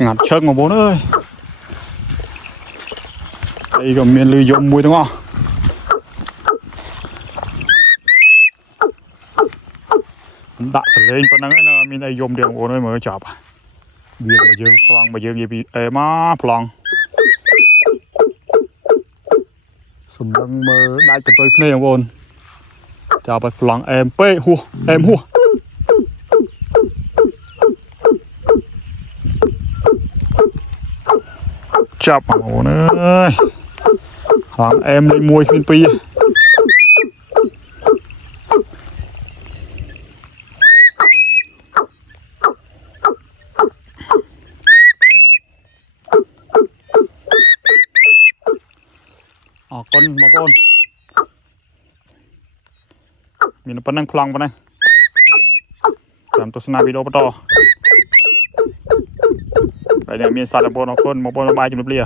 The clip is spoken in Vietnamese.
ngặt chân mà bố ơi. Đây còn miền lưới dôm mùi đúng không? Đã sẽ lên phần năng là mình đây dôm điều bố ơi mới chọc. Biên mà dương gì bị êm á plong. Sùm năng mơ đại cần tôi phê bố. Chào bà plong em pê hua em hua. Chọc mà bố ơi. Hoàng em lên mùi xin pi. Con mà con mình vẫn đang plong này làm tôi xem video to vậy là mình sát được con nó con một con nó bay chụp được liền